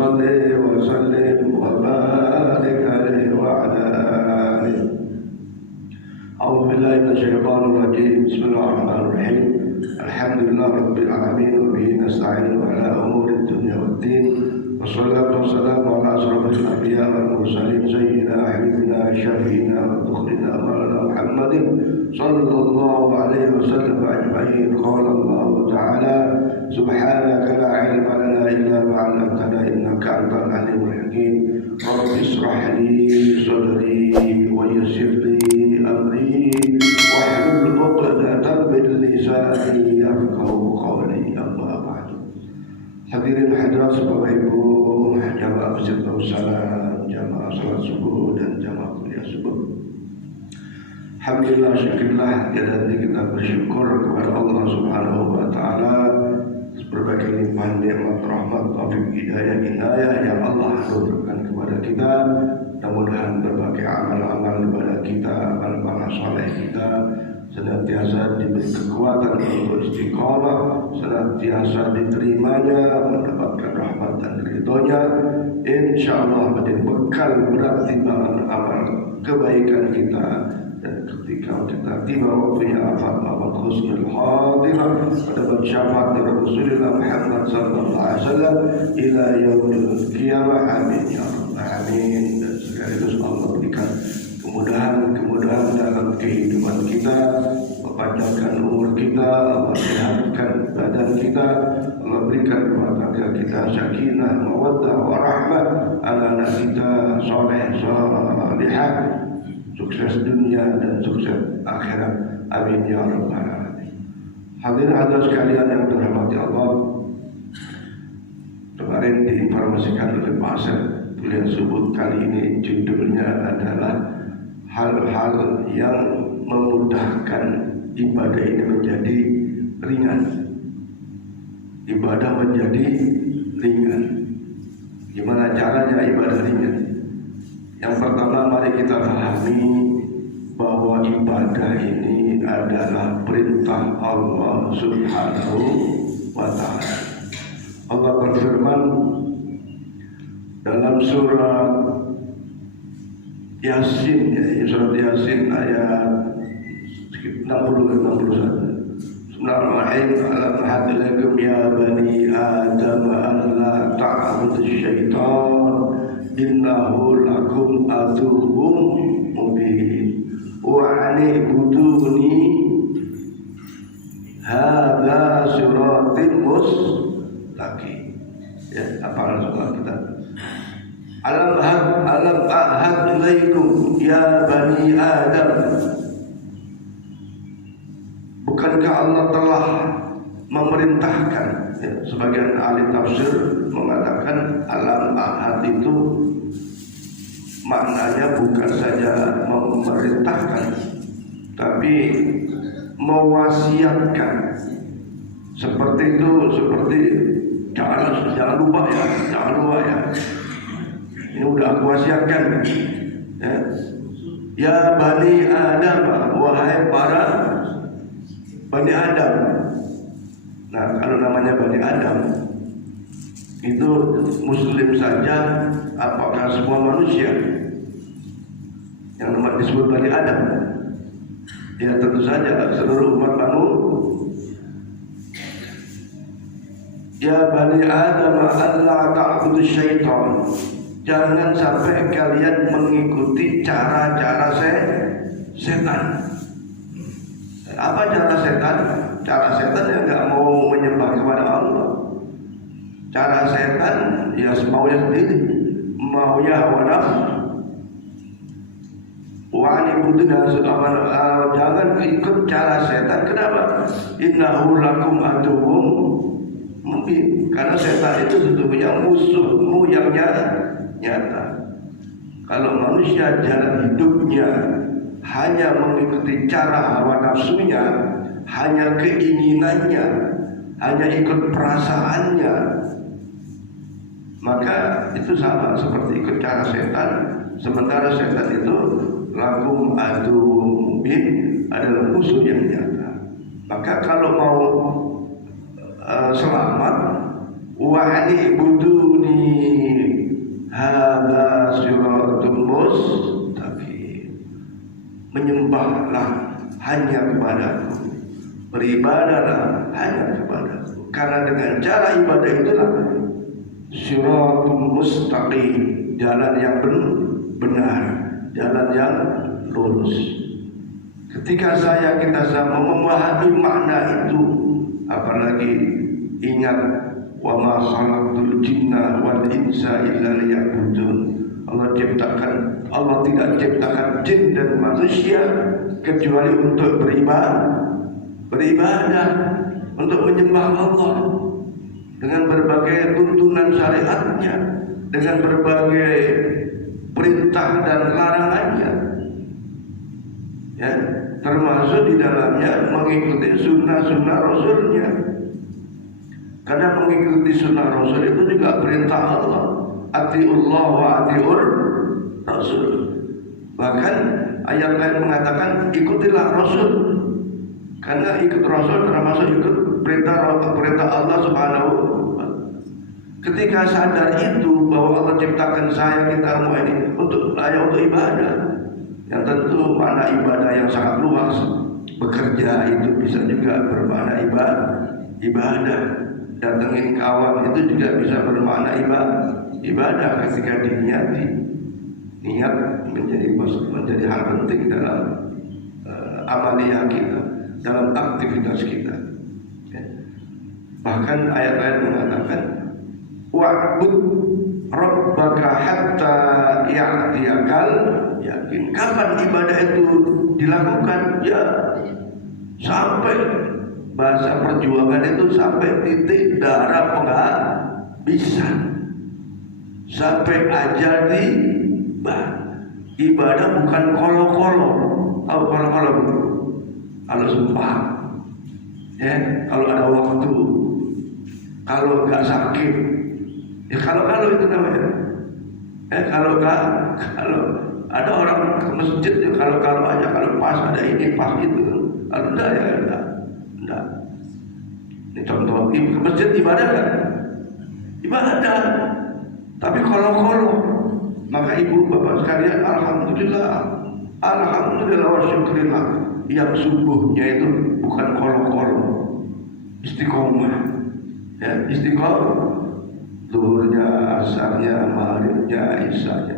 salli wa sallim wa barik alaihi wa ala alihi. A'udzu billahi minasyaitonir rajim. Bismillahirrahmanirrahim. Alhamdulillah rabbil alamin wa bihi nasta'in ala umuri dunya waddin. Wassalatu wassalamu ala asrofil anbiya wal mursalin sayyidina habibina syafiina wa tukhrina maulana Muhammadin sallallahu alaihi wasallam ajma'in. Qala Allah ta'ala subhanaka la ilma lana illa ma 'allamtana innaka antal alimul hakim. Rabbi ishrah li sadri wa yassir li amri wahlul 'uqdatam min lisani yafqahu qawli. Amma ba'du. Hadirin hadirat Bapak Ibu, jamaah Masjid Darussalam, jamaah salat subuh dan jamaah kuliah subuh. Alhamdulillah, syukurlah dan kita bersyukur kepada Allah Subhanahu wa taala berbagai limpahan nikmat, rahmat, taufik, hidayah, inayah yang Allah anugerahkan kepada kita. Mudah-mudahan berbagai amal-amal ibadah kita, amal-amal saleh kita senantiasa diberi kekuatan untuk istiqamah, senantiasa diterimanya, mendapatkan rahmat dan ridhonya. Insyaallah menjadi bekal berat timbangan amal kebaikan kita. Dan ketika kita tiba waktunya amal husnul khatimah pada syafaat dari Rasulullah Muhammad sallallahu alaihi wasallam ila yaumil qiyamah. Amin ya rabbal alamin. Dan sekaligus Allah berikan kemudahan dalam kehidupan kita, mepanjangkan umur kita, Allah sehatkan badan kita, Allah berikan kepada kita sakinah, mawaddah, warahmah, anak-anak kita soleh, salihah, sukses dunia dan sukses akhirat. Amin ya rabbal alamin. Hadirin hadirat sekalian yang dirahmati Allah, kemarin diinformasikan oleh Pak Asep, beliau sebut kali ini judulnya adalah hal-hal yang memudahkan ibadah ini menjadi ringan. Ibadah menjadi ringan. Gimana caranya ibadah ringan? Yang pertama, mari kita pahami bahwa ibadah ini adalah perintah Allah Subhanahu wa ta'ala. Allah berfirman dalam surat Yasin, surat Yasin ayat 60-61. Bismillahirrahmanirrahim. Alam hadilakum ya bani Adam an la ta'budu syaitan innahu lakum aduwwum mubin wa an'buduni hadza siratal mustaqim. Ya, apa surah kita? Alam ahad ilaikum ya bani Adam. Bukankah Allah telah memerintahkan, ya, sebagian ahli tafsir mengatakan alam ahad itu maknanya bukan saja memerintahkan, tapi mewasiatkan. Seperti itu, seperti jangan lupa ya. Ini udah aku wasiatkan, ya. Ya bani Adam, wahai para bani Adam. Nah, kalau namanya bani Adam itu muslim saja, apakah semua manusia yang disebut bani Adam? Ya tentu saja seluruh umat manusia. Ya bani Adam, Allah ta'budu syaitan. Jangan sampai kalian mengikuti cara-cara setan. Apa cara setan? Cara setan yang nggak mau menyembah kepada Allah. Cara setan ya maunya sendiri, maunya hawa nafsu. Jangan ikut cara setan. Kenapa? Innahu lakum aduwwum mubin. Karena setan itu sesungguhnya musuhmu yang nyata. Kalau manusia jalan hidupnya hanya mengikuti cara hawa nafsunya, hanya keinginannya, hanya ikut perasaannya, maka itu sama seperti ikut cara setan. Sementara setan itu lakum adu mubin, adalah musuh yang nyata. Maka kalau mau selamat, wa'ni buduni Bersembahlah hanya kepadaku, beribadahlah hanya kepadaku. Karena dengan cara ibadah itulah siratul mustaqim, jalan yang benar, jalan yang lurus. Ketika kita sama memahami makna itu, apalagi ingat wa ma khalaqtul jinna wal insa illa liya'budun. Allah tidak ciptakan jin dan manusia kecuali untuk beribadah, untuk menyembah Allah dengan berbagai tuntunan syariatnya, dengan berbagai perintah dan larangannya, ya, termasuk di dalamnya mengikuti sunnah-sunnah Rasulnya. Karena mengikuti sunnah Rasul itu juga perintah Allah, atiullah wa atiur Rasul. Bahkan ayat lain mengatakan ikutilah Rasul, karena ikut Rasul termasuk ikut perintah Allah Subhanahu wa Ta'ala. Ketika sadar itu bahwa Allah ciptakan saya kita semua ini untuk ibadah, yang tentu makna ibadah yang sangat luas. Bekerja itu bisa juga bermakna ibadah. Datengin kawan itu juga bisa bermakna ibadah ketika diniati. Niat menjadi hal penting dalam amaliyah kita, dalam aktivitas kita. Bahkan ayat-ayat mengatakan wa'bud rabbaka hatta ya'tiyakal yakin. Kapan ibadah itu dilakukan? Ya, sampai bahasa perjuangan itu sampai titik darah penghabisan, sampai ajal ibadah bukan kolo-kolo. Tahu kolo-kolo? Kalau sempat, ya, kalau ada waktu, kalau nggak sakit, ya kalau itu namanya. Kalau ada orang ke masjid, ya kalau aja, kalau pas ada ini, pas itu. Kalau enggak ya enggak. Ini contoh, ke masjid ibadah kan? Ibadah. Tapi kolo-kolo, maka ibu bapak sekalian, alhamdulillah wa syukurillah, yang subuhnya itu bukan kolo-kolo, istiqomah, ya, istiqomah. Zuhurnya, asarnya, maghribnya, isyanya,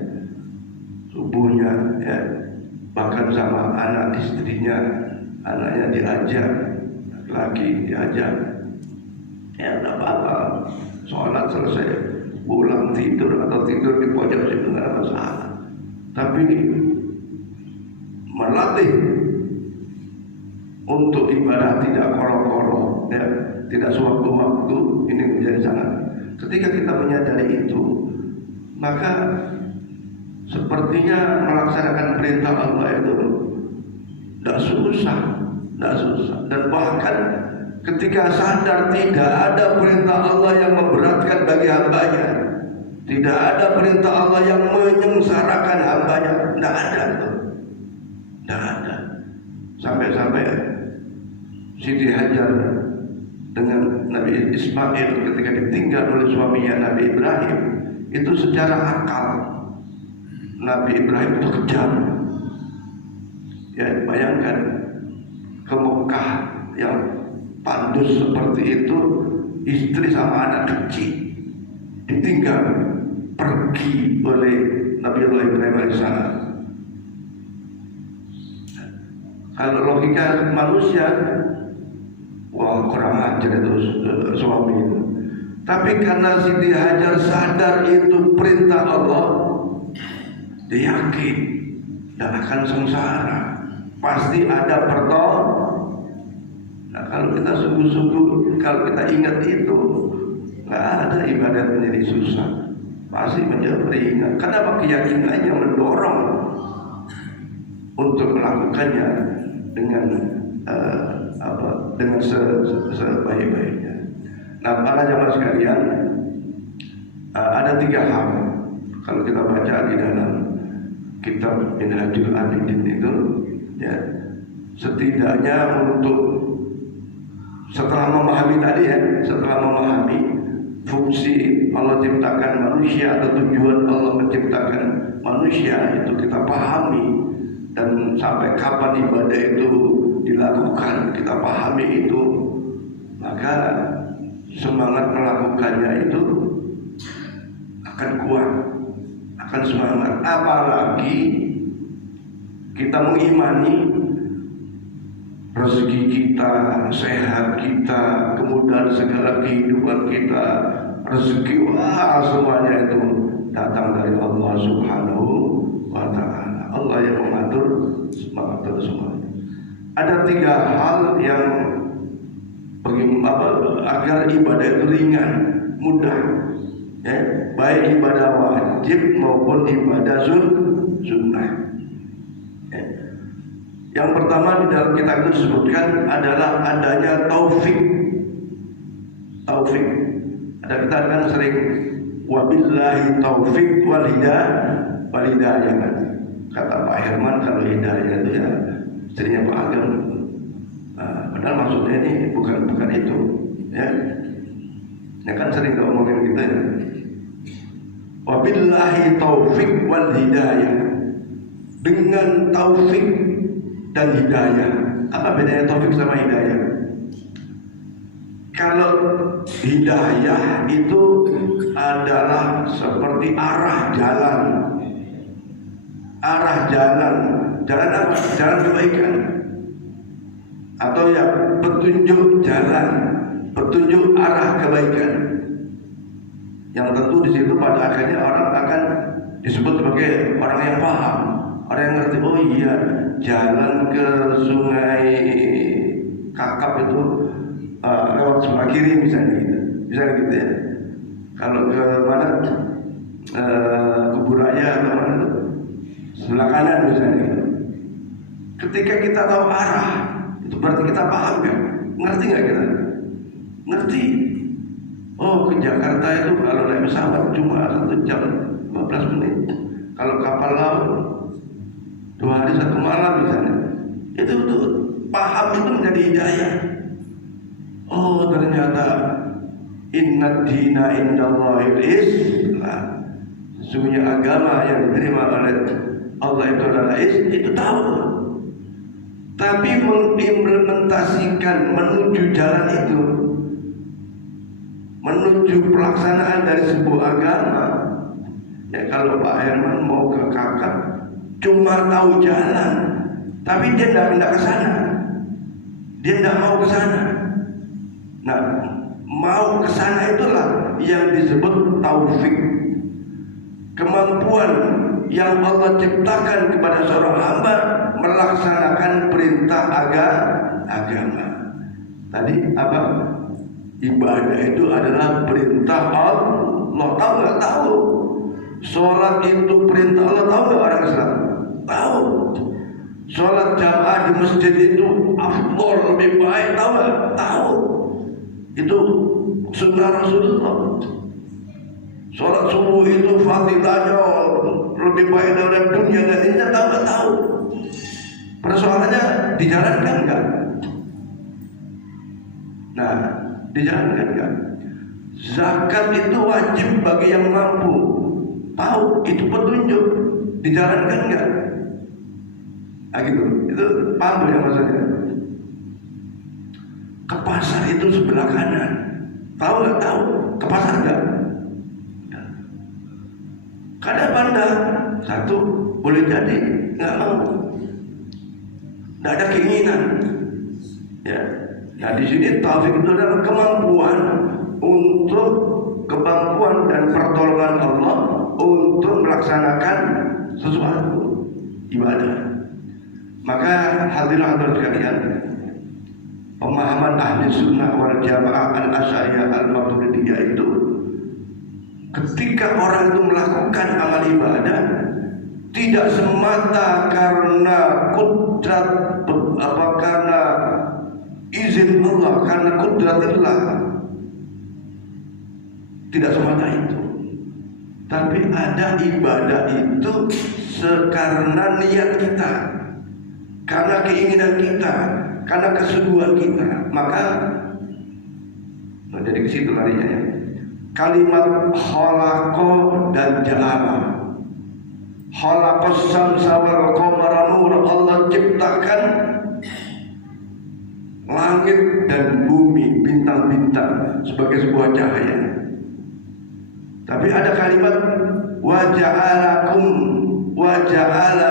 subuhnya, ya, bahkan sama anak istrinya, anaknya diajak, lagi diajak, ya tidak apa-apa, sholat selesai, pulang tidur atau tidur di pojok itu tidak ada masalah. Tapi melatih untuk ibadah tidak koro-koro, ya, tidak sewaktu-waktu, ini menjadi sangat. Ketika kita menyadari itu, maka sepertinya melaksanakan perintah Allah itu tidak susah. Dan bahkan ketika sadar tidak ada perintah Allah yang memberatkan bagi hambanya, tidak ada perintah Allah yang menyengsarakan hambanya, tidak ada. Sampai Siti Hajar dengan Nabi Ismail ketika ditinggal oleh suaminya Nabi Ibrahim, itu secara akal Nabi Ibrahim itu kejam. Ya, bayangkan ke Mekah yang tandus seperti itu, istri sama anak kecil ditinggal pergi oleh Nabi Allah Ibrahim alaihissalam. Kalau logika manusia, wah kurang ajar itu suami itu. Tapi karena Siti Hajar sadar itu perintah Allah, dia yakin dan akan sengsara, pasti ada pertolongan. Nah, kalau kita sungguh-sungguh, kalau kita ingat itu, nggak ada ibadat menjadi susah, pasti menjadi ringan. Kenapa? Keyakinannya mendorong untuk melakukannya dengan dengan sebaik-baiknya. Nah, para jamaah sekalian, ada 3 hal kalau kita baca di dalam kitab Minhajul Abidin itu, ya, setidaknya untuk setelah memahami tadi, ya, setelah memahami fungsi Allah ciptakan manusia atau tujuan Allah menciptakan manusia itu kita pahami, dan sampai kapan ibadah itu dilakukan, kita pahami itu, maka semangat melakukannya itu akan kuat, akan semangat. Apalagi kita mengimani rezeki kita, sehat kita, kemudahan segala kehidupan kita, rezeki semuanya itu datang dari Allah Subhanahu wa Ta'ala. Allah yang mengatur semuanya. Ada 3 hal yang agar ibadah itu ringan, mudah, ya, baik ibadah wajib maupun ibadah sunnah. Ya. Yang pertama di dalam kitab itu disebutkan adalah adanya taufik. Taufik. Ada kita kan sering wabillahi taufik wal hidayah. Kata Pak Herman kalau hidayah itu ya istrinya Pak Agam. Padahal maksudnya ini bukan itu, ya. Ya kan sering ngomongin kita ya. Wabillahi taufik wal hidayah. Dengan taufik dan hidayah. Apa bedanya taufik sama hidayah? Kalau hidayah itu adalah seperti arah jalan. Arah jalan. Jalan apa? Jalan kebaikan. Atau ya petunjuk jalan, petunjuk arah kebaikan. Yang tentu di situ pada akhirnya orang akan disebut sebagai orang yang paham, orang yang ngerti. Oh iya, jalan ke Sungai Kakap itu lewat sebelah kiri misalnya gitu ya. Kalau ke mana ke Buraya atau mana itu sebelah kanan misalnya gitu. Ketika kita tahu arah, itu berarti kita paham kan? Ngerti nggak kita? Ngerti. Oh, ke Jakarta itu kalau naik pesawat cuma 1 jam 15 menit. Kalau kapal laut 2 hari 1 malam misalnya. Itu paham, itu menjadi hidayah. Oh, ternyata inna dina indallahil Islam. Sesungguhnya agama yang diterima oleh Allah itu adalah Islam, itu tahu. Tapi mengimplementasikan menuju jalan itu, menuju pelaksanaan dari sebuah agama. Ya kalau Pak Herman mau ke Kakak cuma tahu jalan, tapi dia tidak ke sana. Dia tidak mau ke sana. Nah, mau ke sana itulah yang disebut taufik. Kemampuan yang Allah ciptakan kepada seorang hamba melaksanakan perintah agama. Tadi apa? Ibadah itu adalah perintah Allah. Tahu nggak? Tahu. Sholat itu perintah Allah. Tahu nggak orang Islam? Tahu. Sholat jamaah di masjid itu afdol, lebih baik. Tahu nggak? Tahu. Itu sunnah Rasulullah. Sholat subuh itu fadilahnya lebih baik dari dunia dan ini. Tahu nggak? Tahu. Persoalannya dijalankan nggak? Nah, dijalankan nggak? Zakat itu wajib bagi yang mampu. Tahu, itu petunjuk. Dijalankan nggak? Nah gitu. Itu paham ya maksudnya. Ke pasar itu sebelah kanan. Tahu nggak? Tahu. Ke pasar nggak? Kadang pandang. Satu, boleh jadi nggak mau. Nggak ada keinginan. Ya. Nah di sini taufik itu adalah kemampuan dan pertolongan Allah untuk melaksanakan sesuatu ibadah. Maka hadirin sekalian, pemahaman ahli sunnah wal jamaah al-asy'ariyah al-maturidiyah itu, ketika orang itu melakukan amal ibadah tidak semata karena kudrat, karena izin Allah, karena kudratillah, tidak semata itu. Tapi ada ibadah itu karena niat kita, karena keinginan kita, karena kesungguhan kita. Maka jadi ke situ larinya ya. Kalimat khalaqa dan ja'ala. Khalaqas syamsa wal qamara nur, Allah ciptakan langit dan bumi, bintang-bintang sebagai sebuah cahaya. Tapi ada kalimat wa ja'ala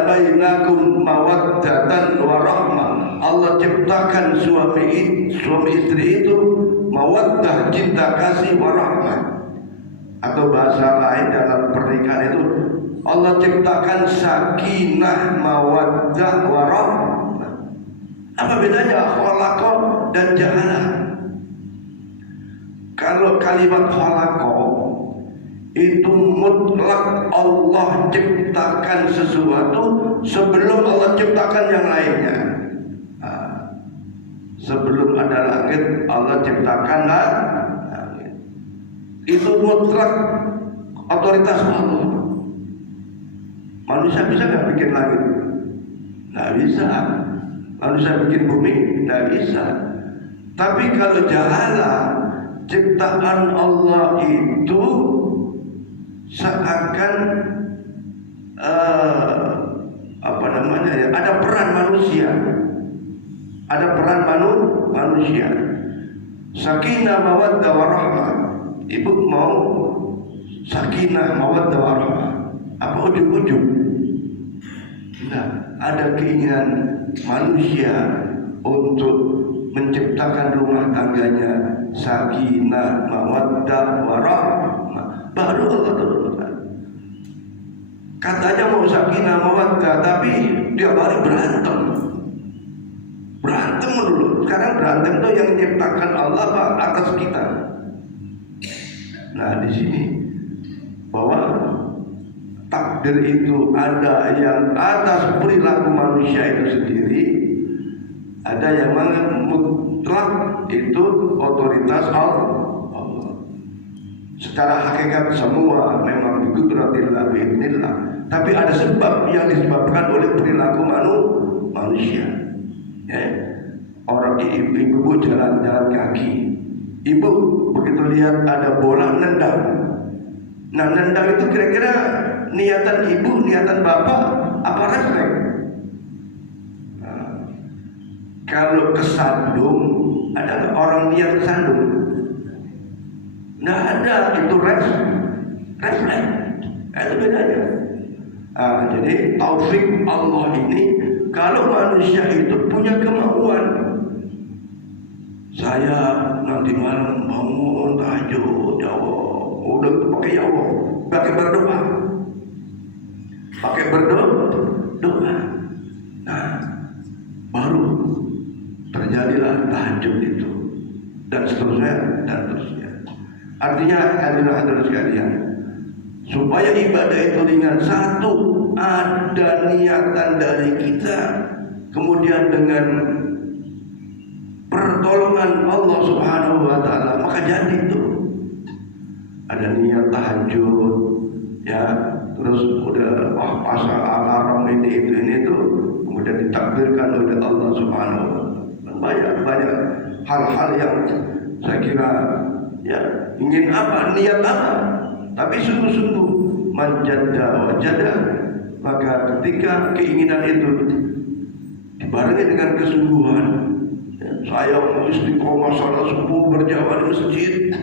bainakum mawaddatan wa rahmah. Allah ciptakan suami istri itu mawaddah, cinta kasih, wa rahmah. Atau bahasa lain dalam pernikahan itu Allah ciptakan sakinah, mawaddah, wa rahmah. Apa bedanya khalaqa dan ja'ala? Kalau kalimat khalaqa itu mutlak Allah ciptakan sesuatu sebelum Allah ciptakan yang lainnya. Sebelum ada langit Allah ciptakan langit. Itu mutlak otoritas Allah. Manusia bisa nggak bikin langit? Nggak bisa. Manusia bikin bumi? Nggak bisa. Tapi kalau ja'ala, ciptaan Allah itu seakan ada peran manusia, ada peran manusia. Sakinah, mawaddah, warahmah. Ibu mau sakinah, mawaddah, warahmah, apa ujung-ujung? Nah, ada keinginan manusia untuk menciptakan rumah tangganya sakinah, mawaddah, warahmah. Baru Allah turunkan. Katanya mau sakinah, mawaddah, tapi dia hari berantem dulu. Sekarang berantem tuh yang menciptakan Allah atas kita. Nah, di sini bahwa takdir itu ada yang atas perilaku manusia itu sendiri, ada yang mutlak itu otoritas Allah. Secara hakikat semua memang biqudratillah biidznillah, tapi ada sebab yang disebabkan oleh perilaku manusia. Ya. Orang ibu jalan-jalan kaki, ibu begitu lihat ada bola nendang. Nah, nendang itu kira-kira niatan ibu, niatan bapak, apa refleks? Nah, kalau kesandung adalah orang niat kesandung. Nah, ada itu refleks. Itu bedanya. Jadi taufik Allah ini, kalau manusia itu punya kemauan, saya nanti malam bangun tahajud, ya Allah, udah pakai ya Allah, pakai berdoa. Nah, baru terjadilah tahajud itu dan seterusnya. Artinya hadirin sekalian, supaya ibadah itu ringan, satu ada niatan dari kita, kemudian dengan pertolongan Allah Subhanahu wa taala maka jadi itu. Ada niat tahajud, ya, terus udah pasang alarm ini tuh, kemudian ditakdirkan oleh Allah Subhanahu wa taala. Banyak hal-hal yang saya kira ya ingin apa, niat apa, tapi sungguh-sungguh manjada wajada. Maka ketika keinginan itu dibarengi dengan kesungguhan, saya mau istiqomah salat subuh berjamaah di masjid,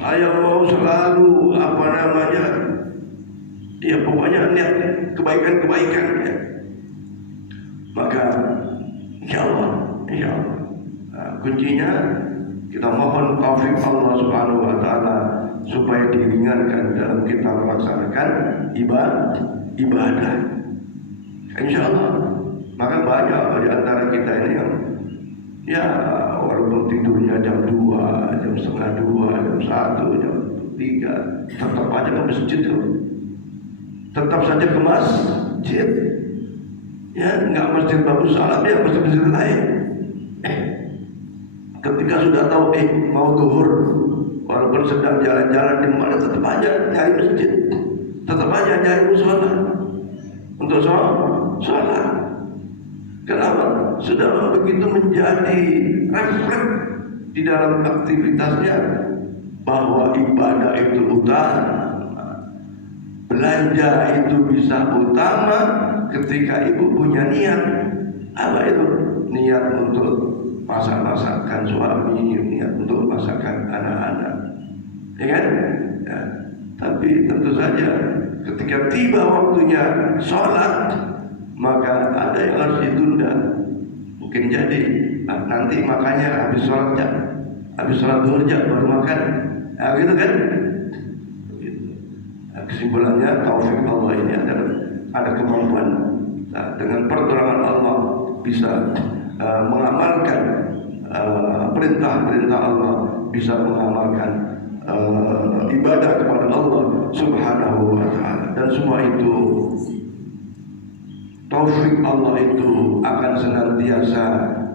saya mau selalu ya pokoknya niat kebaikan ya. Maka insya Allah kuncinya kita mohon taufik Allah Subhanahu wa taala supaya diringankan dalam kita melaksanakan ibadah. Insya Allah. Maka banyak di antara kita ini yang ya walaupun tidurnya jam 2, jam setengah 2, jam 1, jam 3, tetap aja ke masjid tuh. Tetap saja ke masjid. Ya, nggak masjid bagus salat, ya masjid lain. Ketika sudah tahu mau zuhur, walaupun sedang jalan-jalan di mana, tetap aja nyari masjid, tetap aja nyari musola untuk sholat. Kenapa? Sudah begitu menjadi refleks di dalam aktivitasnya bahwa ibadah itu utama. belanja itu bisa utama ketika ibu punya niat. Apa itu? Niat untuk masakan suami, niat untuk masakan anak-anak, ya kan? Ya. Tapi tentu saja ketika tiba waktunya sholat, maka ada yang harus ditunda. Mungkin jadi nanti makanya habis sholat zuhur baru makan, nah, gitu kan? Nah, kesimpulannya taufik Allah ini ada kemampuan. Nah, dengan pertolongan Allah bisa mengamalkan perintah-perintah Allah, bisa mengamalkan ibadah kepada Allah Subhanahu wa ta'ala. Dan semua itu taufik Allah itu akan senantiasa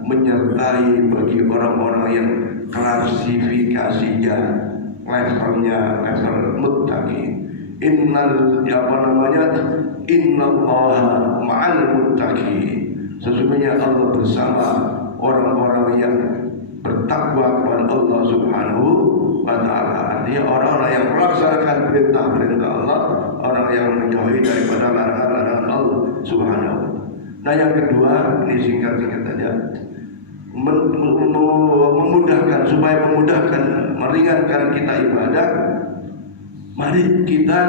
menyertai bagi orang-orang yang klasifikasinya level muttaqin. Innallaha ma'al muttaqin. Sesungguhnya Allah bersama orang-orang yang bertakwa kepada Allah Subhanahu wa ta'ala. Artinya orang-orang yang melaksanakan perintah-perintah Allah, orang yang menjauhi daripada larangan-larangan Allah Subhanahu wa ta'ala. Nah, yang kedua, ini singkat-singkat saja, memudahkan, supaya memudahkan, meringankan kita ibadah, mari kita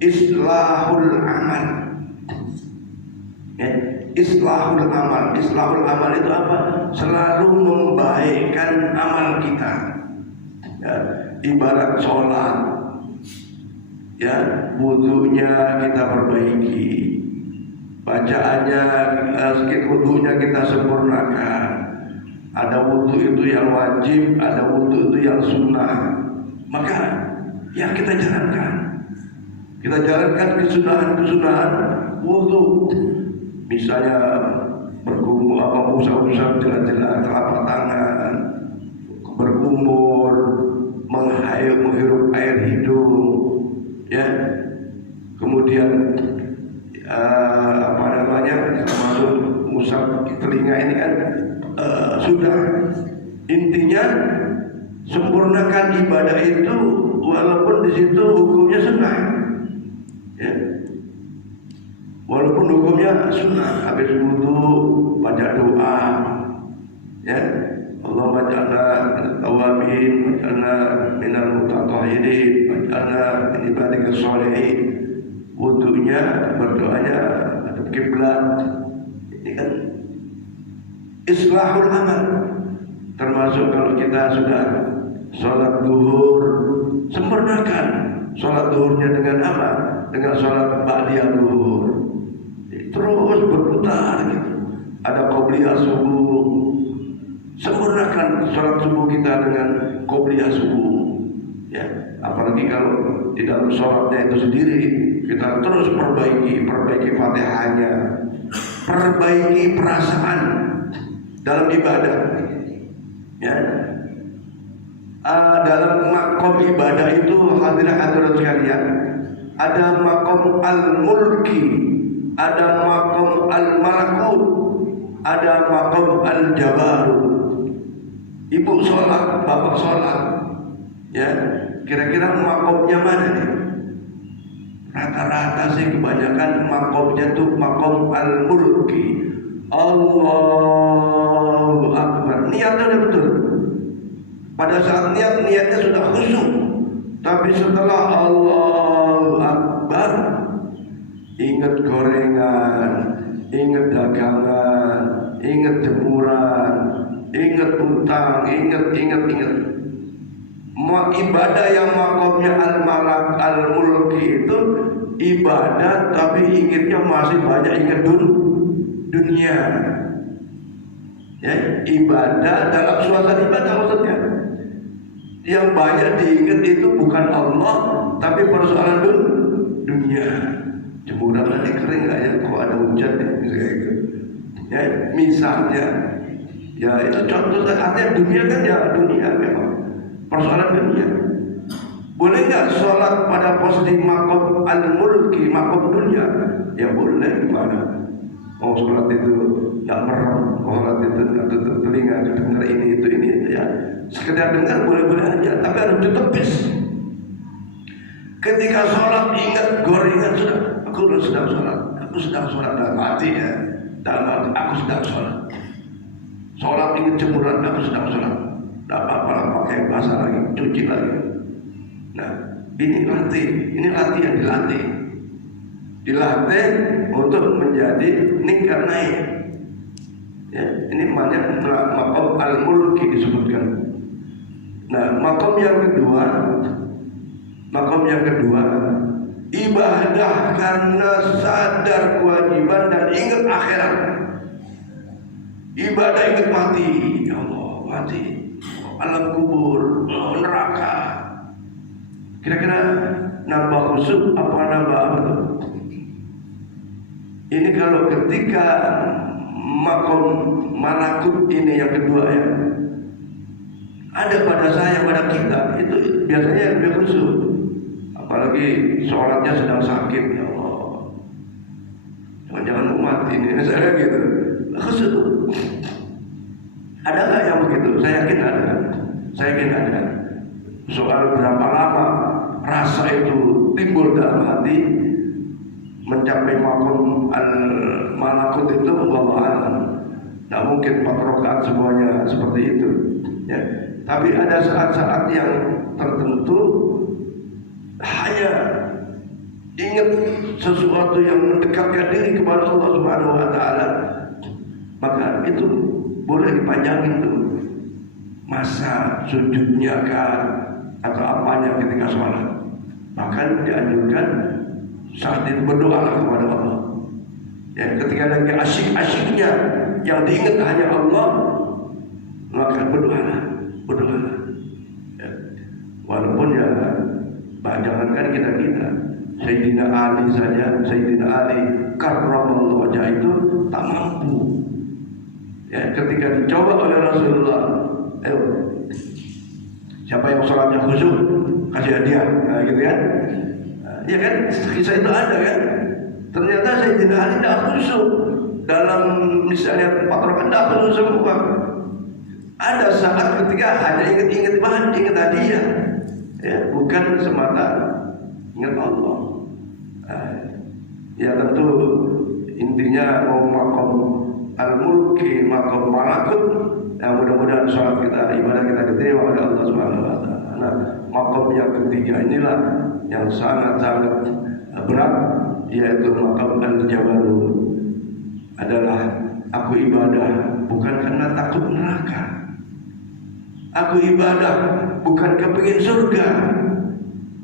islahul amal. Ya, islahul amal. Islahul amal itu apa? Selalu membaikkan amal kita. Ya, ibarat sholat, ya, wudunya kita perbaiki, bacaannya, wudunya kita sempurnakan. Ada wudu itu yang wajib, ada wudu itu yang sunnah. Maka ya kita jalankan. Kita jalankan kesunahan wudu. Misalnya bergumur, usah-usah jelas-jelas telapak tangan, bergumur, menghirup air hidung, ya. Kemudian termasuk musab telinga ini kan sudah. Intinya sempurnakan ibadah itu walaupun di situ hukumnya sunnah, ya. Walaupun hukumnya sunnah, habis wudu baca doa, ya. Allahumma ja'alna minat tawabin, waj'alna minal mutatahhirin, waj'alna min ibadika sholihin. Wudunya, berdoanya hadap kiblat. Ini kan islahul amal. Termasuk kalau kita sudah sholat zuhur, sempurnakan sholat zuhurnya dengan apa? Dengan sholat ba'diyah zuhur. Terus berputar gitu. Ada qobliyah subuh, sempurnakan sholat subuh kita dengan qobliyah subuh, ya. Apalagi kalau di dalam sholatnya itu sendiri kita terus perbaiki Fatihahnya, perbaiki perasaan dalam ibadah, ya. Dalam makom ibadah itu hadirat sekalian, ada makom al-mulki, ada makom al-malakut, ada makom al-jabarut. Ibu sholat, bapak sholat, ya. Kira-kira makomnya mana nih? Rata-rata sih kebanyakan makomnya tuh makom al-mulki. Allahu Akbar. Niatnya udah betul. Pada saat niatnya sudah khusyuk. Tapi setelah Allahu Akbar, ingat gorengan, ingat dagangan, ingat jemuran, ingat utang, ingat. Ibadah yang makomnya al-malak al-mulki itu ibadah, tapi ingatnya masih banyak ingat dunia. Ya, ibadah dalam suasana ibadah maksudnya. Yang banyak diingat itu bukan Allah, tapi persoalan dunia. Jemuran nanti kering nggak ya? Kalau ada hujan ya, ya, misalnya, ya itu contoh. Artinya dunia kan ya dunia memang. Persoalan dunia. Boleh nggak sholat pada posisi makom al-mulki, makom dunia? Ya boleh. Gimana? Mau sholat itu nggak merem, sholat itu nggak tutup telinga, dengar ini ya. Sekedar dengar boleh-boleh aja, tapi harus ditepis. Ketika sholat ingat sudah, aku sedang sholat dalam hati ya, dalam hati aku sedang sholat. Sholat ingat jemuran, aku sedang sholat. Tidak apa-apa pakai basah lagi, cuci lagi. Nah, ini latihan dilatih untuk menjadi ningkat naik. Ya, ini maknanya maqam al-mulki disebutkan. Nah, maqam yang kedua ibadah karena sadar kewajiban dan ingat akhirat. Ibadah ingat mati, ya Allah, mati, alam kubur, neraka. Kira-kira nambah khusyuk apa nambah apa tuh? Ini kalau ketika makom malakut ini yang kedua ya, ada pada saya, pada kita, itu biasanya lebih khusyuk. Apalagi sholatnya sedang sakit, ya Allah, jangan mati ini, saya gitu, khusyuk. Ada nggak yang begitu? Saya yakin ada. Soal berapa lama rasa itu timbul dalam hati mencapai makom al-malakut itu, wallahu a'lam. Tidak mungkin 4 rakaat semuanya seperti itu ya. Tapi ada saat-saat yang tertentu hanya ingat sesuatu yang mendekatkan diri kepada Allah Subhanahu wa taala, maka itu boleh dipanjangin tuh masa sujudnya atau apanya ketika sholat. Bahkan dianjurkan saat itu berdoa kepada Allah. Ya, ketika lagi asyik-asyiknya yang diingat hanya Allah, maka berdoalah. Ya. Walaupun ya, jangankan kita, Sayyidina Ali saja, Sayyidina Ali karramallahu wajhah itu tak mampu. Ya, ketika dicoba oleh Rasulullah, ayo, siapa yang sholatnya khusyuk kasih hadiah, nah, gitu kan? Ya kan, kisah itu ada kan? Ternyata Sayyidina Ali tidak khusyuk dalam misalnya 4 rakaat, tidak khusyuk semua. Ada saat ketika hanya ingat hadiah, ya, bukan semata ingat Allah. Ya tentu intinya mau makom al-mulki, makom malakut, ya mudah-mudahan sholat kita, ibadah kita diterima oleh Allah Subhanahu wa taala. Nah, makom yang ketiga inilah yang sangat-sangat berat, yaitu makom al-jabarut. Adalah aku ibadah bukan karena takut neraka. Aku ibadah bukan kepingin surga.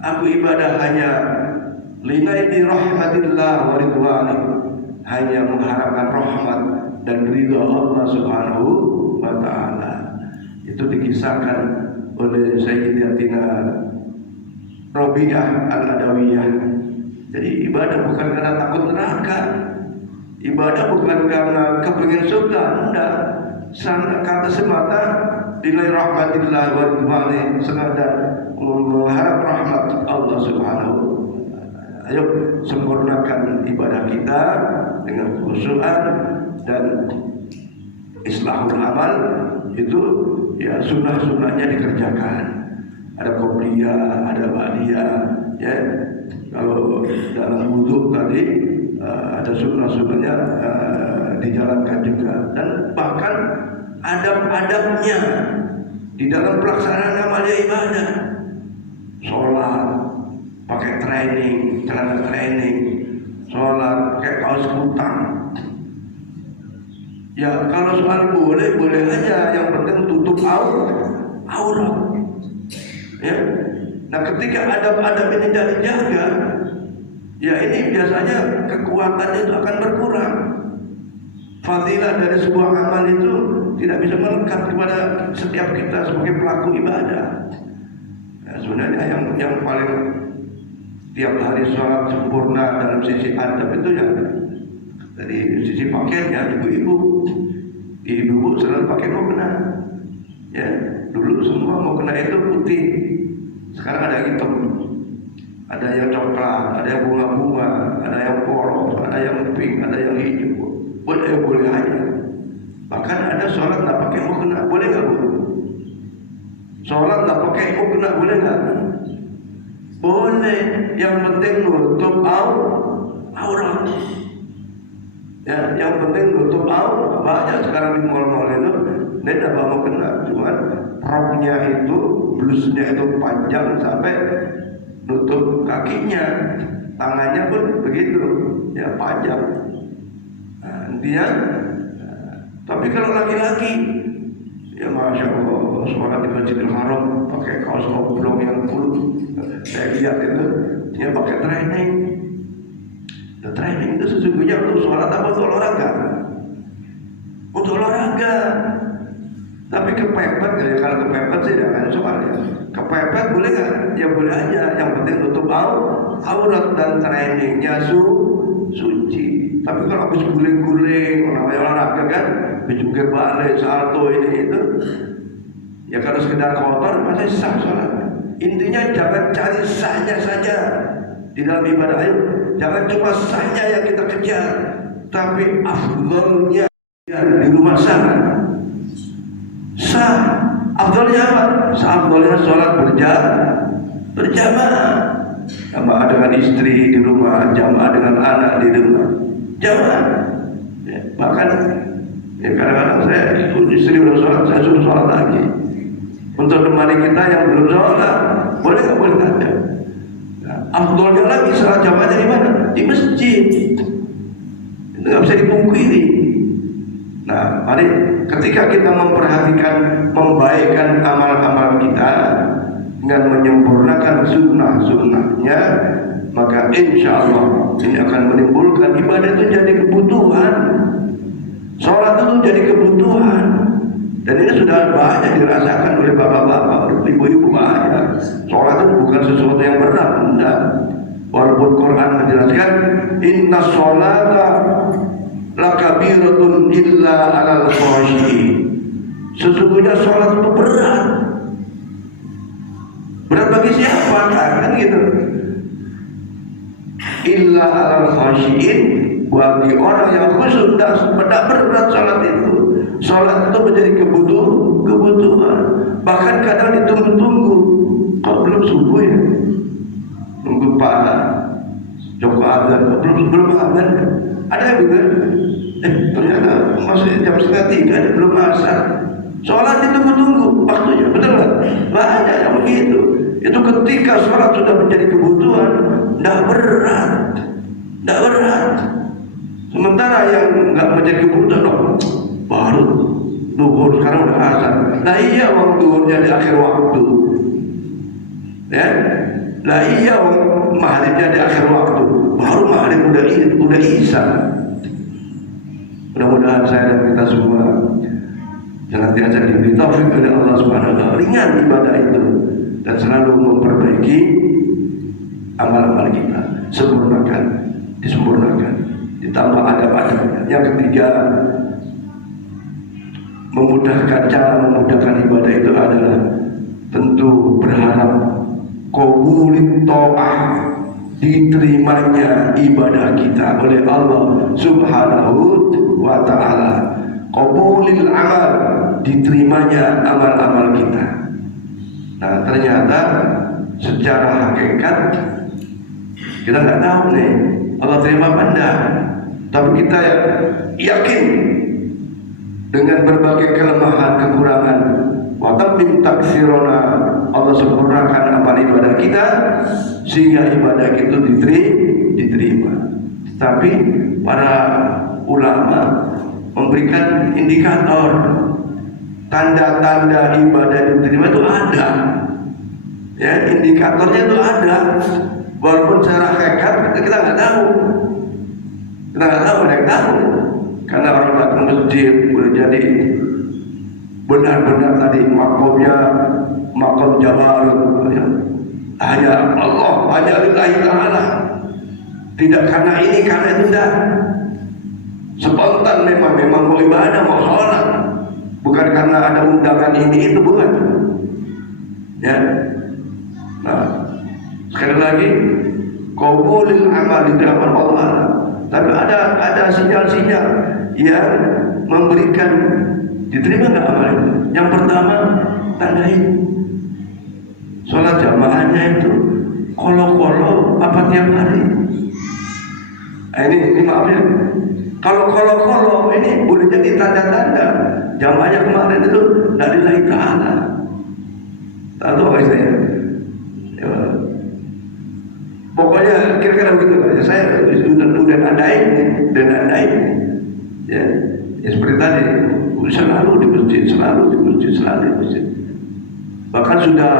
Aku ibadah hanya linaidi rahmatillah wa ridwani, hanya mengharapkan rahmat dan ridha Allah Subhanahu wa taala. Itu dikisahkan oleh Sayyidatina Rabi'ah al-Adawiyah. Jadi ibadah bukan karena takut neraka, ibadah bukan karena kepingin surga, enggak. Kata semata nilai rahmatillah wa ridwani, sengaja mengharap rahmat Allah Subhanahu wa taala. Ayo sempurnakan ibadah kita dengan khusyuan dan islahul amal. Itu ya sunnah-sunnahnya dikerjakan. Ada qobliyah, ada ba'diyah, ya. Kalau dalam wudhu tadi ada sunnah-sunnahnya dijalankan juga, dan bahkan adab-adabnya di dalam pelaksanaan amal ibadah. Sholat pakai celana training, sholat pakai kaos kutang. Ya kalau soal boleh aja, yang penting tutup aurat. Ya. Nah, ketika adab-adab ini tidak dijaga, ya ini biasanya kekuatannya itu akan berkurang. Fadilah dari sebuah amal itu tidak bisa melekat kepada setiap kita sebagai pelaku ibadah. Nah, sebenarnya yang paling tiap hari sholat sempurna dalam sisi adab itu ya dari sisi pakaiannya. Ibu-ibu selalu pakai mukena. Ya, dulu semua mukena itu putih. Sekarang ada yang hitam, ada yang coklat, ada yang bunga-bunga, ada yang polos, ada yang pink, ada yang hijau. Boleh aja. Bahkan ada sholat nggak pakai mukena, boleh nggak bu? Sholat nggak pakai mukena, boleh nggak? Boleh, yang penting nutup aurat. Ya, yang penting nutup aurat. Banyak sekarang di mall-mall itu, dia tidak mau kena, cuman roknya itu, blusnya itu panjang sampai nutup kakinya, tangannya pun begitu, ya panjang. Nah, intinya, tapi kalau laki-laki, ya masya Allah, sholat di Masjidil Haram pakai kaos oblong yang full. Saya lihat itu dia pakai training. Dan training itu sesungguhnya untuk sholat apa untuk olahraga? Untuk olahraga. Tapi kepepet ya, kalau kepepet sih jangan soal ya. Kepepet boleh nggak? Ya boleh aja. Yang penting tutup aurat dan trainingnya suci. Tapi kalau habis guling-guling, namanya olahraga kan, jungkir balik, salto ini itu, ya kalau sekedar kotor masih sah sholat. Intinya jangan cari sahnya saja di dalam ibadah. Ayo, jangan cuma sahnya yang kita kejar, tapi afdolnya di rumah sana. Sah, afdolnya apa? Afdolnya sholat berjamaah, jamaah dengan istri di rumah, jamaah dengan anak di rumah, jamaah. Ya, bahkan ya kadang-kadang saya istri udah sholat, saya suruh sholat lagi. Untuk temani kita yang belum sholat, boleh nggak? Boleh ada. Nah, afdolnya lagi sholat jamaahnya di mana? Di masjid. Itu nggak bisa dipungkiri. Nah, mari ketika kita memperhatikan membaikkan amal-amal kita dengan menyempurnakan sunnah-sunnahnya, maka insya Allah ini akan menimbulkan ibadah itu jadi kebutuhan. Sholat itu jadi kebutuhan. Dan ini sudah banyak dirasakan oleh bapak-bapak, ibu-ibu banyak. Sholat itu bukan sesuatu yang berat, enggak. Walaupun Quran menjelaskan, inna sholata lakabiratun illa alal khashiin. Sesungguhnya sholat itu berat. Berat bagi siapa? Kan gitu. Illa alal khashiin, bagi orang yang khusyuk. Tidak berat sholat itu. Sholat itu menjadi kebutuhan. Bahkan kadang ditunggu-tunggu. Kok belum subuh ya? Nunggu Pak Joko Azan, belum azan. Ada yang bilang, ternyata masih jam 2:30 belum asar. Sholat ditunggu-tunggu waktunya, betul nggak? Banyak yang begitu. Itu ketika sholat sudah menjadi kebutuhan, tidak berat. Sementara yang nggak menjadi kebutuhan, baru duhur sekarang udah asar. Nah iya, waktu duhurnya di akhir waktu, ya. Nah iya, maghribnya di akhir waktu, baru maghrib udah isya. Mudah-mudahan saya dan kita semua jangan biasa diberi taufik oleh Allah Subhanahu wa taala, ringan ibadah itu dan selalu memperbaiki amal-amal kita, disempurnakan, ditambah adab-adabnya. Yang ketiga, cara memudahkan ibadah itu adalah tentu berharap qabulit ta'ah, diterimanya ibadah kita oleh Allah Subhanahu wa ta'ala. Qabulil amal, diterimanya amal-amal kita. Nah, ternyata secara hakikat kita nggak tahu nih Allah terima apa enggak. Tapi kita yakin dengan berbagai kelemahan, kekurangan, wa tammim taksirona, Allah sempurnakan amal ibadah kita sehingga ibadah itu diterima. Tapi para ulama memberikan indikator, tanda-tanda ibadah diterima itu ada. Ya, indikatornya itu ada. Walaupun secara hakikat kita nggak tahu. Karena orang datang masjid boleh jadi benar-benar tadi makomnya makom jabarut, ya. Hanya Allah, hanya lillahi ta'ala. Tidak karena ini, karena itu tidak. Spontan memang mau ibadah, mau sholat. Bukan karena ada undangan ini itu, bukan. Ya. Nah, sekali lagi, qabulil amal diterima Allah. Tapi ada sinyal-sinyal yang memberikan diterima nggak amal itu. Yang pertama, tandain sholat jamaahnya itu kolo-kolo apa tiap hari? Nah, ini maaf ya. Kalau kolo-kolo ini boleh jadi tanda-tanda jamaahnya kemarin itu tidak lillahi ta'ala. Tahu apa saya? Ya. Pokoknya kira-kira begitu aja. Saya udah nadain. Ya, seperti tadi, selalu di masjid. Bahkan sudah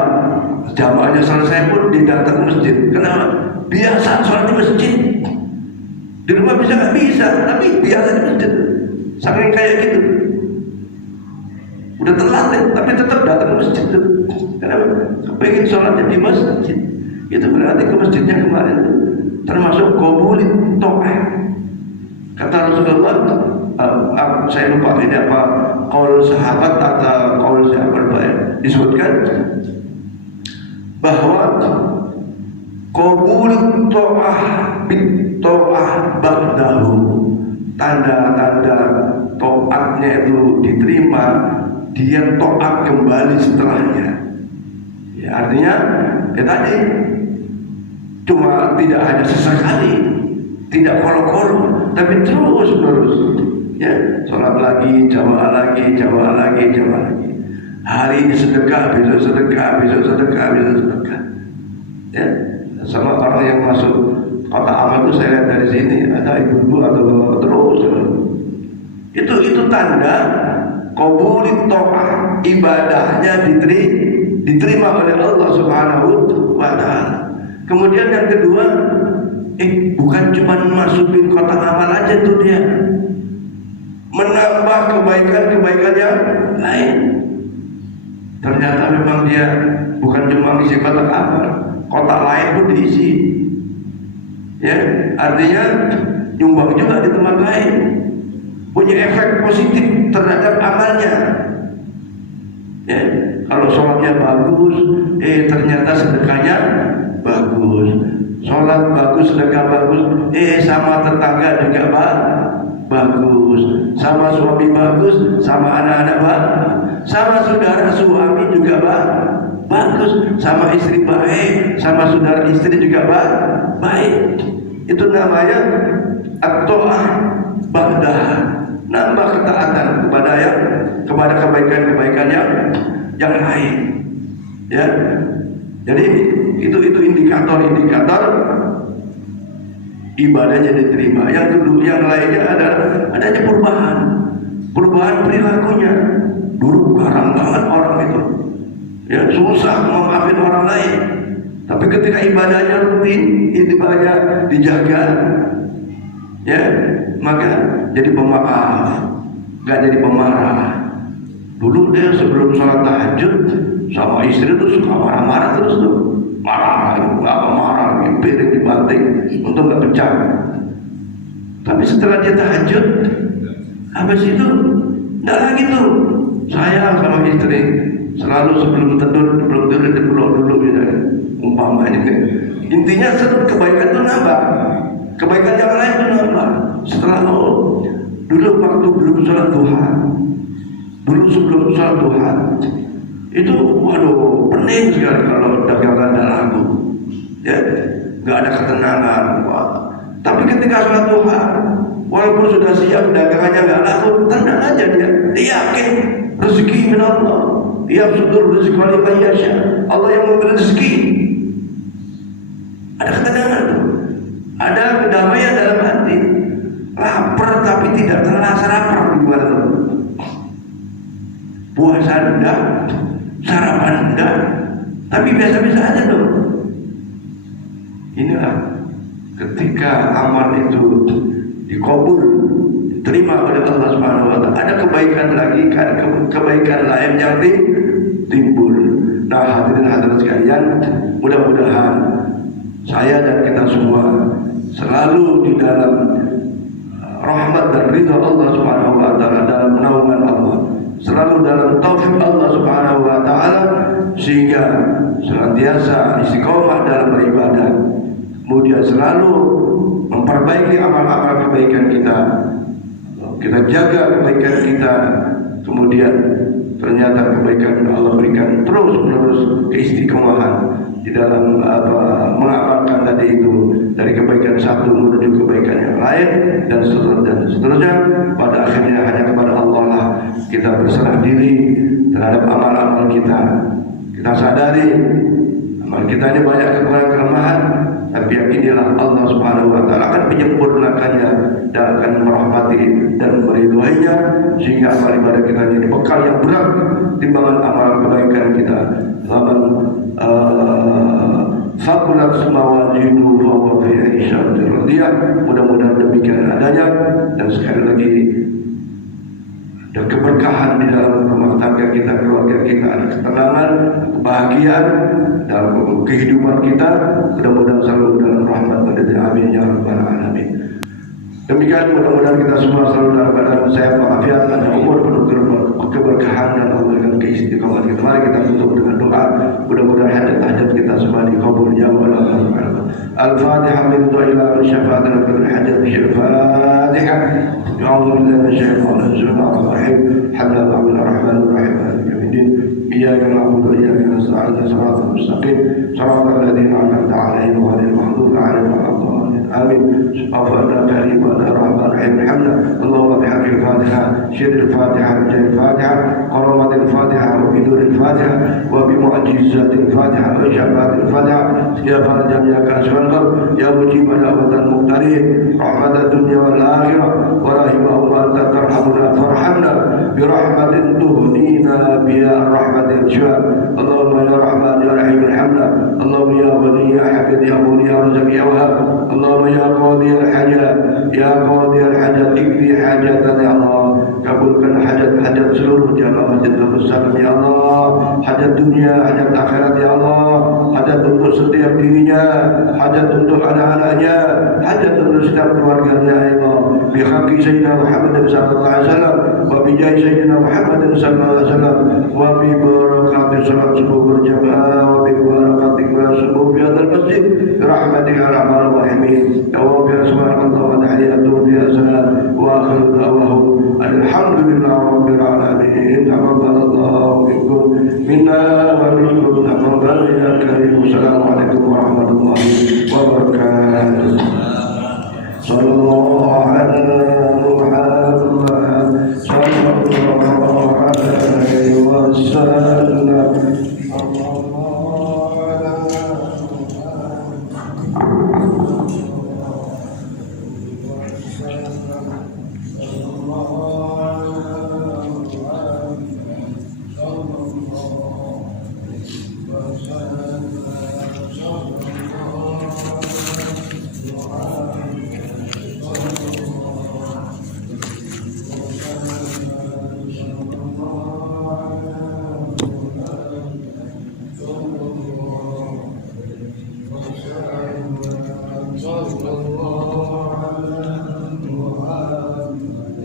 jamaahnya selesai pun didatang ke masjid. Kenapa? Biasa sholat di masjid. Di rumah bisa nggak bisa, tapi biasa di masjid. Saking kayak gitu. Udah terlatih, tapi tetap datang ke masjid. Kenapa? Pengen sholatnya di masjid. Itu berarti ke masjidnya kemarin termasuk qabuli to'ah. Kata Rasulullah, saya lupa ini apa qaul sahabat atau qaul sahabat disebutkan bahwa qabul to'ah bit-to'ah ba'dahu, tanda-tanda to'atnya itu diterima, dia to'at kembali setelahnya. Ya, artinya tadi cuma tidak hanya sesekali, tidak kolo-kolo, tapi terus menerus. Ya, sholat lagi, jamaah lagi. Hari ini sedekah, besok sedekah. Ya, sama orang yang masuk kota amal itu saya lihat dari sini ada ibu-ibu atau terus. Itu tanda qabuli to'ah, ibadahnya diterima oleh Allah Subhanahu wa Ta'ala. Kemudian yang kedua, bukan cuma masukin kotak amal aja tuh dia, menambah kebaikan yang lain. Ternyata memang dia bukan cuma isi kotak amal, kotak lain pun diisi. Ya, artinya nyumbang juga di tempat lain, punya efek positif terhadap amalnya. Ya, kalau sholatnya bagus, ternyata sedekahnya bagus, sholat bagus, sedekah bagus, sama tetangga juga bagus, sama suami bagus, sama anak-anak bagus, sama saudara suami juga bagus, sama istri baik, sama saudara istri juga baik. Itu namanya at-to'ah ba'dah, nambah ketaatan kepada kebaikan-kebaikan yang lain. Ya, jadi itu indikator ibadahnya diterima. Yang kedua, yang lainnya adanya perubahan perilakunya. Dulu garang banget orang itu, ya, susah memaafin orang lain. Tapi ketika ibadahnya rutin, ibadahnya dijaga, ya, maka jadi pemaaf, nggak jadi pemarah. Dulu dia sebelum sholat tahajud sama istri tuh suka marah-marah terus tuh, marah, nggak marah, piring dibanting untuk nggak pecah. Tapi setelah dia tahajud, habis itu nggak lagi tuh sayang sama istri, selalu sebelum tidur dipeluk dulu misalnya, umpamanya. Intinya kebaikan itu nambah, kebaikan yang lain itu nambah. Setelah dulu waktu belum sholat duha, sebelum sholat duha itu, waduh, pening sekali kalau dagangan dan laku, ya, nggak ada ketenangan. Tapi ketika sholat duha, walaupun sudah siap dagangannya nggak laku, tenang aja dia yakin rezeki min Allah, dia sudur rezeki liman yasha, Allah yang memberi rezeki. Ada ketenangan, ada kedamaian dalam hati. Lapar tapi tidak terasa lapar, gimana tuh? Puasa enggak, sarapan enggak, tapi biasa-biasa aja tuh. Inilah ketika amal itu dikabul, diterima oleh Allah Subhanahu wa Ta'ala, ada kebaikan lagi, kebaikan lain yang timbul. Nah, hadirin hadirat sekalian, mudah-mudahan saya dan kita semua selalu di dalam rahmat dan ridha Allah Subhanahu wa Ta'ala, dalam naungan Allah, selalu dalam taufik Allah Subhanahu wa Ta'ala, sehingga senantiasa istiqomah dalam beribadah, kemudian selalu memperbaiki amal-amal kebaikan kita jaga kebaikan kita, kemudian ternyata kebaikan Allah berikan terus menerus keistiqomahan di dalam mengamalkan tadi itu dari kebaikan satu menuju kebaikan yang lain dan seterusnya. Pada akhirnya hanya kepada Allah lah kita berserah diri terhadap amal-amal kita. Kita sadari amal kita ini banyak kekurangan kelemahan, tapi yakinilah Allah Subhanahu wa taala akan menyempurnakannya dan akan merahmati dan meridhoinya sehingga amal ibadah kita jadi bekal yang berat timbangan amal kebaikan kita. Zaman sakulat mawazinu fa huwa fi 'ishatin radiyah. Mudah-mudahan demikian adanya, dan sekali lagi ada keberkahan di dalam rumah tangga kita, keluarga kita, ada ketenangan, kebahagiaan dalam kehidupan kita. Mudah-mudahan selalu dalam rahmat dan amin ya rabbal alamin. Demikian, mudah-mudahan kita semua selalu dalam keadaan sehat walafiat, ada umur penuh keberkahan dan Allah dengan keistiqomahan kita. Mari kita tutup dengan doa. Mudah-mudahan hajat-hajat kita semua dikabulnya oleh Allah Subhanahu wa taala. Al-Fatihah min ila syafaatan fil hajat Al-Fatihah. A'udzu billahi minasyaitonir rajim. Alhamdulillahir rahmanir rahim. Maliki yaumiddin. Iyyaka na'budu wa iyyaka nasta'in. Shiratal mustaqim. Shiratal ladzina an'amta 'alaihim ghairil maghdubi 'alaihim waladdallin. آمين. غفرنا كريم ولا رحمن رحيم. الحمد اللهم بحق الفاتحة شر الفاتحة بجاه الفاتحة قرامة الفاتحة وبنور الفاتحة وبمعجزات الفاتحة وشفاعة الفاتحة يا فرج يا كاشف الغم يا مجيب دعوة المضطرين رحمة الدنيا والآخرة ورحمهم أنت ترحمنا فارحمنا برحمة تهدينا بها الرحمة الشفاء. اللهم يا رحمن يا رحيم ارحمنا. اللهم يا غني يا حميد يا مغني يا رزق يا وهاب. اللهم يا قاضي الحاجات يا قاضي الحاجات اقضي حاجاتنا يا الله. kabulkan hajat-hajat seluruh jamaah Masjid Al-Salam ya Allah. Hajat dunia, hajat akhirat ya Allah. Hajat untuk setiap dirinya, hajat untuk anak-anaknya, hajat untuk setiap keluarganya ya Allah. Bi haqqi Sayyidina Muhammad sallallahu alaihi wasallam wa bi jahi Sayyidina Muhammad sallallahu alaihi wasallam wa bi barakati salat subuh berjamaah wa bi barakati subuh fi hadzal masjid rahmatika ya arhamar rahimin. Wa bi subhanallahi wa tahiyatu fiha salam wa akhiru da'wahum alhamdulillah rabbil alamin. Taqabbalallahu minkum minna wa minkum taqabbal ya karim. Assalamualaikum warahmatullahi wabarakatuh. Sallallahu alaihi wasallam.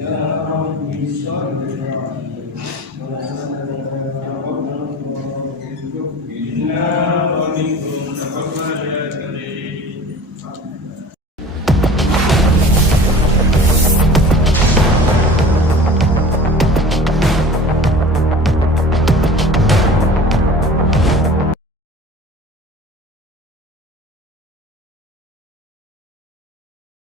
Ya Rabbi,